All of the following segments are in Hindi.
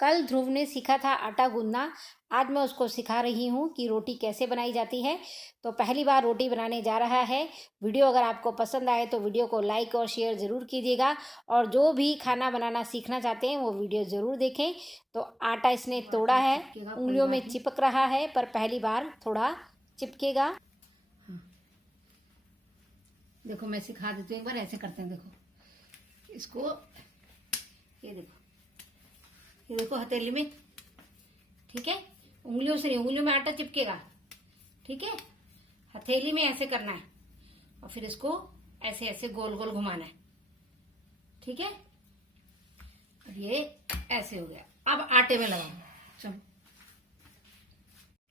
कल ध्रुव ने सीखा था आटा गूंदना। आज मैं उसको सिखा रही हूँ कि रोटी कैसे बनाई जाती है। तो पहली बार रोटी बनाने जा रहा है। वीडियो अगर आपको पसंद आए तो वीडियो को लाइक और शेयर ज़रूर कीजिएगा, और जो भी खाना बनाना सीखना चाहते हैं वो वीडियो ज़रूर देखें। तो आटा इसने तोड़ा है, उंगलियों में चिपक रहा है, पर पहली बार थोड़ा चिपकेगा। देखो मैं सिखा देती हूँ, एक बार ऐसे करते हैं। देखो इसको, ये देखो हथेली में, ठीक है, उंगलियों से नहीं, उंगलियों में आटा चिपकेगा, ठीक है। हथेली में ऐसे करना है और फिर इसको ऐसे ऐसे गोल गोल घुमाना है, ठीक है। अब ये ऐसे हो गया। अब आटे में लगाओ, चलो।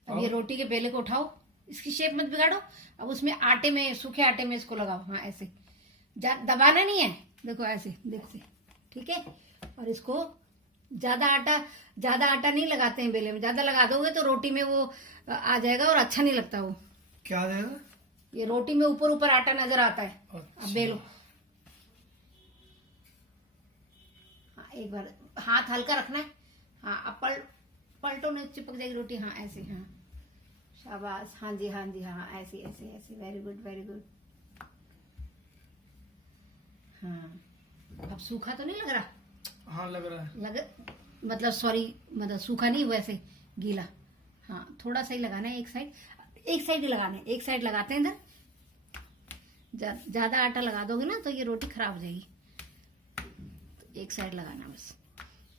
अब ये रोटी के बेले को उठाओ, इसकी शेप मत बिगाड़ो। अब उसमें आटे में, सूखे आटे में इसको लगाओ। हाँ ऐसे, दबाना नहीं है, देखो ऐसे, देखो, ठीक है। और इसको ज्यादा आटा नहीं लगाते हैं बेले में। ज्यादा लगा दोगे तो रोटी में वो आ जाएगा और अच्छा नहीं लगता। वो क्या आ जाएगा? ये रोटी में ऊपर ऊपर आटा नजर आता है। अच्छा। अब बेलो। हाँ एक बार हाथ हल्का रखना है। हाँ अब पलटो नहीं, चिपक जाएगी रोटी। हाँ ऐसे, हाँ शाबाश, हाँ जी, हाँ जी, हाँ ऐसे ऐसे ऐसे, वेरी गुड वेरी गुड। हाँ अब सूखा तो नहीं लग रहा? हाँ लग रहा है। मतलब सॉरी, मतलब सूखा नहीं, वैसे गीला। हाँ थोड़ा सा ही लगाना है, एक साइड ही लगाना है। एक साइड लगाते हैं इधर। ज्यादा आटा लगा दोगे ना तो ये रोटी खराब हो जाएगी, तो एक साइड लगाना बस।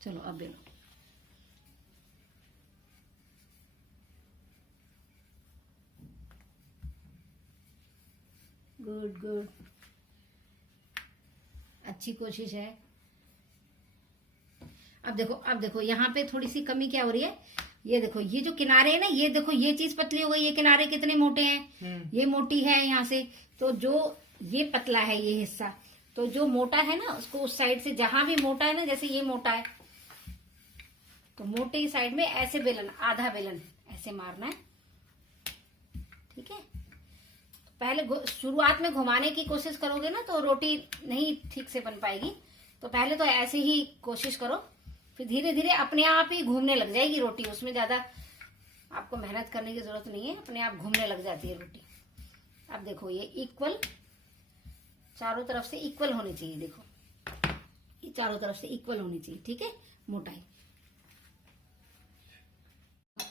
चलो अब बेलो। गुड गुड, अच्छी कोशिश है। अब देखो यहाँ पे थोड़ी सी कमी क्या हो रही है। ये देखो, ये जो किनारे है ना, ये देखो ये चीज पतली हो गई। ये किनारे कितने मोटे हैं, ये मोटी है यहाँ से। तो जो ये पतला है ये हिस्सा, तो जो मोटा है ना उसको उस साइड से, जहां भी मोटा है ना, जैसे ये मोटा है तो मोटी साइड में ऐसे बेलन, आधा बेलन ऐसे मारना है, ठीक है। पहले शुरुआत में घुमाने की कोशिश करोगे ना तो रोटी नहीं ठीक से बन पाएगी। तो पहले तो ऐसे ही कोशिश करो, फिर धीरे धीरे अपने आप ही घूमने लग जाएगी रोटी। उसमें ज्यादा आपको मेहनत करने की जरूरत नहीं है, अपने आप घूमने लग जाती है रोटी। अब देखो ये इक्वल, चारों तरफ से इक्वल होनी चाहिए। देखो ये चारों तरफ से इक्वल होनी चाहिए, ठीक है, मोटाई।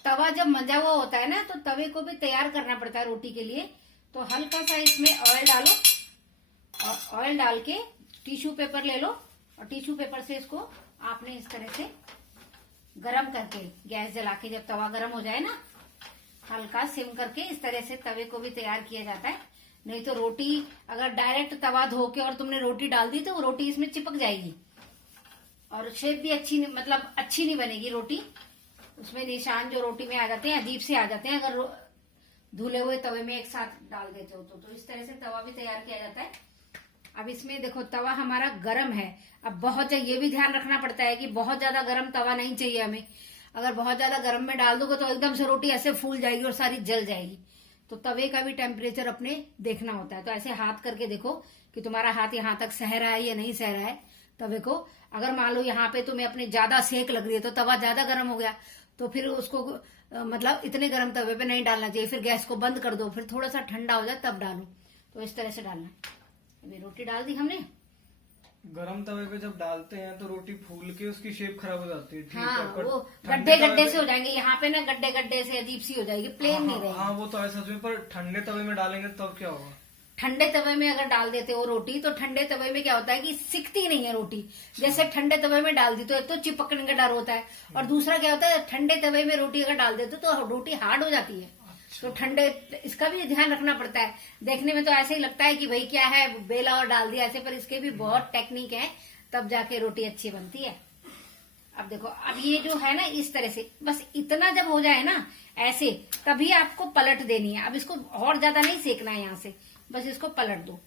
तवा जब मंजा हुआ होता है ना तो तवे को भी तैयार करना पड़ता है रोटी के लिए। तो हल्का सा इसमें ऑयल डालो, और ऑयल डाल के टिश्यू पेपर ले लो, और टिश्यू पेपर से इसको आपने इस तरह से गरम करके, गैस जला के, जब तवा गरम हो जाए ना, हल्का सिम करके इस तरह से तवे को भी तैयार किया जाता है। नहीं तो रोटी अगर डायरेक्ट तवा धो के और तुमने रोटी डाल दी तो वो रोटी इसमें चिपक जाएगी, और शेप भी अच्छी, मतलब अच्छी नहीं बनेगी रोटी। उसमें निशान जो रोटी में आ जाते हैं अजीब से आ जाते हैं अगर धुले हुए तवे में एक साथ डाल देते हो तो इस तरह से तवा भी तैयार किया जाता है। अब इसमें देखो तवा हमारा गरम है। अब बहुत, ये भी ध्यान रखना पड़ता है कि बहुत ज्यादा गरम तवा नहीं चाहिए हमें। अगर बहुत ज्यादा गरम में डाल दोगे तो एकदम से रोटी ऐसे फूल जाएगी और सारी जल जाएगी। तो तवे का भी टेम्परेचर अपने देखना होता है। तो ऐसे हाथ करके देखो कि तुम्हारा हाथ यहाँ तक सह रहा है या नहीं सह रहा है तवे को। अगर मान लो यहाँ पे तुम्हें अपने ज्यादा सेक लग रही है तो तवा ज्यादा गर्म हो गया, तो फिर उसको मतलब इतने गर्म तवे पे नहीं डालना चाहिए। फिर गैस को बंद कर दो, फिर थोड़ा सा ठंडा हो जाए तब डालो। तो इस तरह से डालना। अभी रोटी डाल दी हमने। गरम तवे पे जब डालते हैं तो रोटी फूल के उसकी शेप खराब हो जाती है। हाँ वो गड्ढे से हो जाएंगे यहाँ पे ना, गड्ढे से अजीब सी हो जाएगी, प्लेन नहीं रहेगी। हाँ वो तो ऐसा जो, पर ठंडे तवे में डालेंगे तब क्या होगा? ठंडे तवे में अगर डाल देते हो रोटी तो ठंडे तवे में क्या होता है कि सिकती नहीं है रोटी। जैसे ठंडे तवे में डाल दी तो एक तो चिपकने का डर होता है, और दूसरा क्या होता है, ठंडे तवे में रोटी अगर डाल देते तो रोटी हार्ड हो जाती है। तो ठंडे, इसका भी ध्यान रखना पड़ता है। देखने में तो ऐसे ही लगता है कि भाई क्या है, बेला और डाल दिया ऐसे, पर इसके भी बहुत टेक्निक है, तब जाके रोटी अच्छी बनती है। अब देखो, अब ये जो है ना इस तरह से, बस इतना जब हो जाए ना ऐसे, तभी आपको पलट देनी है। अब इसको और ज्यादा नहीं सेकना है, यहाँ से बस इसको पलट दो।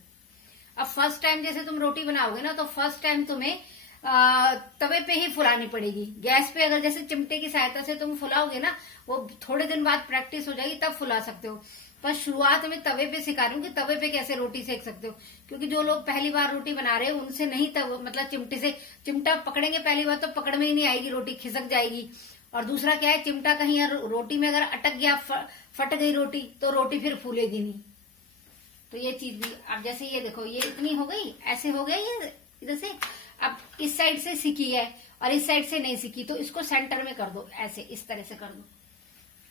अब फर्स्ट टाइम जैसे तुम रोटी बनाओगे ना तो फर्स्ट टाइम तुम्हें तवे पे ही फुलानी पड़ेगी। गैस पे अगर जैसे चिमटे की सहायता से तुम फुलाओगे ना, वो थोड़े दिन बाद प्रैक्टिस हो जाएगी तब फुला सकते हो। पर शुरुआत में तवे पे सिखा रही हूँ कि तवे पे कैसे रोटी सेक सकते हो, क्योंकि जो लोग पहली बार रोटी बना रहे हैं उनसे नहीं तब मतलब चिमटा पकड़ेंगे पहली बार तो पकड़ में ही नहीं आएगी, रोटी खिसक जाएगी। और दूसरा क्या है, चिमटा कहीं रोटी में अगर अटक गया, फट गई रोटी, तो रोटी फिर फूलेगी नहीं। तो ये चीज भी अब जैसे ये देखो, ये इतनी हो गई, ऐसे हो गया ये इधर से। अब इस साइड से सीखी है और इस साइड से नहीं सीखी, तो इसको सेंटर में कर दो, ऐसे इस तरह से कर दो।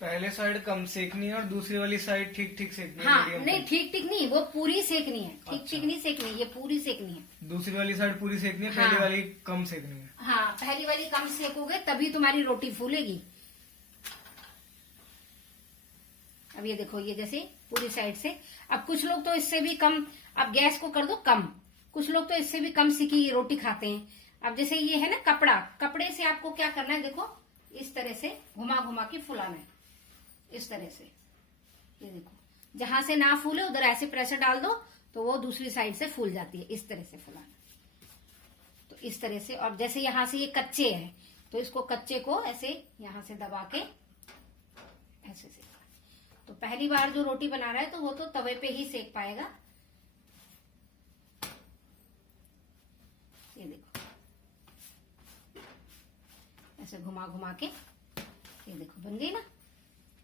पहले साइड कम सेकनी है और दूसरी वाली साइड ठीक ठीक सेकनी है। हाँ, medium नहीं पे। ठीक ठीक नहीं, वो पूरी सेकनी है, ठीक अच्छा। ठीक नहीं सेकनी, ये पूरी सेकनी है। दूसरी वाली साइड पूरी सेकनी है, हाँ। पहली वाली कम सेकनी है। हाँ, पहली वाली कम सेकोगे तभी तुम्हारी रोटी फूलेगी। अब ये देखो, ये जैसे पूरी साइड से। अब कुछ लोग तो इससे भी कम, अब गैस को कर दो कम, कुछ लोग तो इससे भी कम सिकी रोटी खाते हैं। अब जैसे ये है ना कपड़ा, कपड़े से आपको क्या करना है, देखो इस तरह से घुमा घुमा के फुलाना है, इस तरह से। ये देखो, जहां से ना फूले उधर ऐसे प्रेशर डाल दो तो वो दूसरी साइड से फूल जाती है, इस तरह से फुलाना। तो इस तरह से। और जैसे यहाँ से ये कच्चे है तो इसको कच्चे को ऐसे यहाँ से दबा के ऐसे सेकना। तो पहली बार जो रोटी बना रहा है तो वो तो तवे पे ही सेक पाएगा। ये देखो, ऐसे घुमा घुमा के, ये देखो बन गई ना,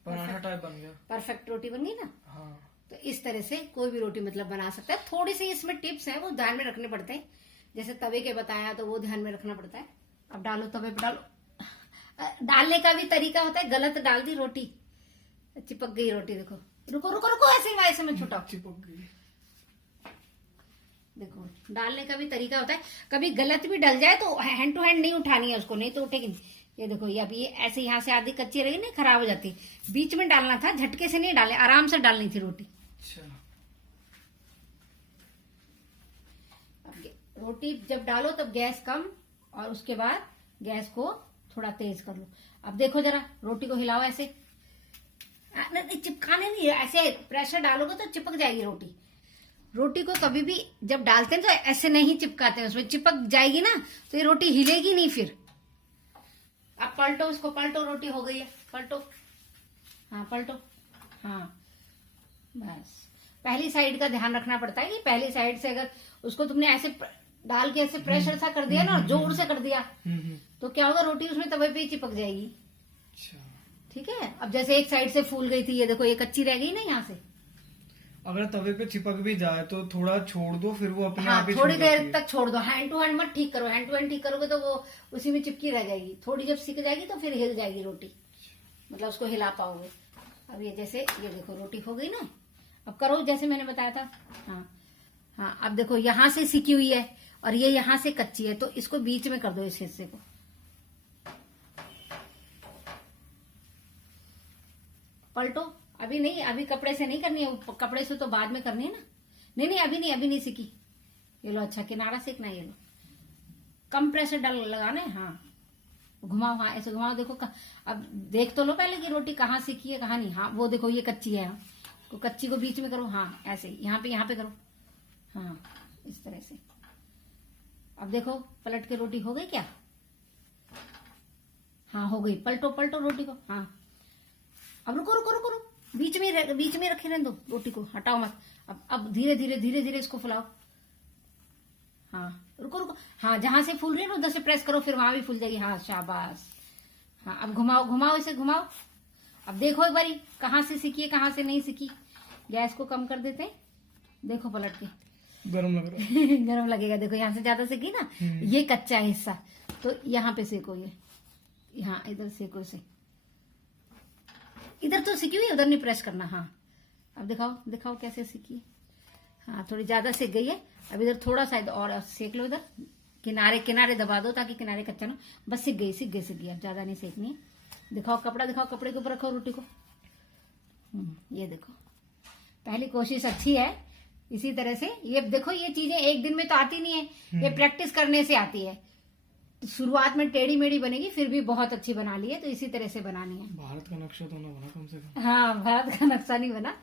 पराठा टाइप बन गया। परफेक्ट रोटी बन गई ना। हाँ। तो इस तरह से कोई भी रोटी मतलब बना सकता है। थोड़ी सी इसमें टिप्स है, वो ध्यान में रखने पड़ते हैं। जैसे तवे के बताया तो वो ध्यान में रखना पड़ता है। अब डालो, तवे पे डालो। डालने का भी तरीका होता है, गलत डाल दी रोटी, चिपक गई रोटी। देखो, रुको रुको रुको, ऐसे वैसे में छुटाओ, चिपक गई। देखो डालने का भी तरीका होता है। कभी गलत भी डल जाए तो हैंड टू हैंड नहीं उठानी है उसको, नहीं तो उठेगी नहीं। ये देखो, ये अभी ऐसे यहाँ से आधी कच्ची रही ना, खराब हो जाती। बीच में डालना था, झटके से नहीं डाले, आराम से डालनी थी रोटी। अच्छा। रोटी जब डालो तब गैस कम और उसके बाद गैस को थोड़ा तेज कर लो। अब देखो जरा, रोटी को हिलाओ ऐसे, नहीं चिपकाने नहीं, ऐसे प्रेशर डालोगे तो चिपक जाएगी रोटी। रोटी को कभी भी जब डालते हैं तो ऐसे नहीं चिपकाते हैं, उसमें चिपक जाएगी ना तो ये रोटी हिलेगी नहीं फिर। अब पलटो इसको, पलटो, रोटी हो गई है, पलटो। हाँ पलटो, हाँ बस। पहली साइड का ध्यान रखना पड़ता है कि पहली साइड से अगर उसको तुमने ऐसे डाल के ऐसे प्रेशर सा कर दिया ना, जोर से कर दिया, तो क्या होगा, रोटी उसमें तवे पे ही चिपक जाएगी। अच्छा। ठीक है। अब जैसे एक साइड से फूल गई थी, ये देखो ये कच्ची रह गई ना यहाँ से। अगर तवे पे चिपक भी जाए तो थोड़ा छोड़ दो, फिर वो अपने हाँ, आप ही थोड़ी छूट देर जाती है। तक छोड़ दो, हैंड टू हैंड मत ठीक करो। हैंड टू हैंड ठीक करोगे तो वो उसी में चिपकी रह जाएगी। थोड़ी जब सिक जाएगी तो फिर हिल जाएगी रोटी, मतलब उसको हिला पाओगे। अब ये जैसे, ये देखो रोटी हो गई ना। अब करो जैसे मैंने बताया था। हाँ हाँ, अब देखो यहाँ से सिकी हुई है और ये यहाँ से कच्ची है, तो इसको बीच में कर दो, इस हिस्से को। पलटो, अभी नहीं, अभी कपड़े से नहीं करनी है, कपड़े से तो बाद में करनी है ना। नहीं नहीं, अभी नहीं, अभी नहीं सीखी। ये लो, अच्छा किनारा सीखना है, ये लो, कम प्रेशर डाल लगाना है। हाँ घुमाओ, हाँ ऐसे घुमाओ। देखो अब देख तो लो पहले कि रोटी कहाँ सीखी है कहाँ नहीं। हाँ वो देखो ये कच्ची है, तो कच्ची को बीच में करो। हाँ ऐसे यहाँ पे करो। हाँ इस तरह से। अब देखो पलट के रोटी हो गई क्या? हाँ हो गई। पलटो पलटो रोटी को। हाँ अब रुको रुको रुको रुको, बीच में रखे रहने दो रोटी को, हटाओ मत। अब धीरे धीरे इसको फुलाओ। हाँ रुको रुको, हाँ जहां से फूल रही है ना उधर से प्रेस करो, फिर वहां भी फूल जाएगी। हाँ शाबाश। हाँ अब घुमाओ इसे घुमाओ। अब देखो एक बारी कहाँ से सीखी है कहाँ से नहीं सीखी। गैस को कम कर देते हैं। देखो पलट के, गरम लग रहा है। गरम लगेगा। देखो यहाँ से ज्यादा सेकी ना, ये कच्चा हिस्सा, तो यहाँ पे सेको, ये यहाँ इधर सेको इसे। इधर तो सीखी हुई, उधर नहीं प्रेस करना। हाँ अब दिखाओ कैसे सीखी। हाँ थोड़ी ज्यादा सेक गई है। अब इधर थोड़ा सा और सेक लो, इधर किनारे दबा दो ताकि किनारे कच्चा ना। बस सीख गई। अब ज्यादा नहीं सेकनी है। दिखाओ कपड़ा, दिखाओ कपड़े के ऊपर रखो रोटी को। ये देखो, पहली कोशिश अच्छी है। इसी तरह से ये देखो, ये चीजें एक दिन में तो आती नहीं है, ये प्रैक्टिस करने से आती है। तो शुरुआत में टेढ़ी मेढ़ी बनेगी, फिर भी बहुत अच्छी बना ली है। तो इसी तरह से बनानी है। भारत का नक्शा तो ना बना कम से कम। हाँ भारत का नक्शा नहीं बना,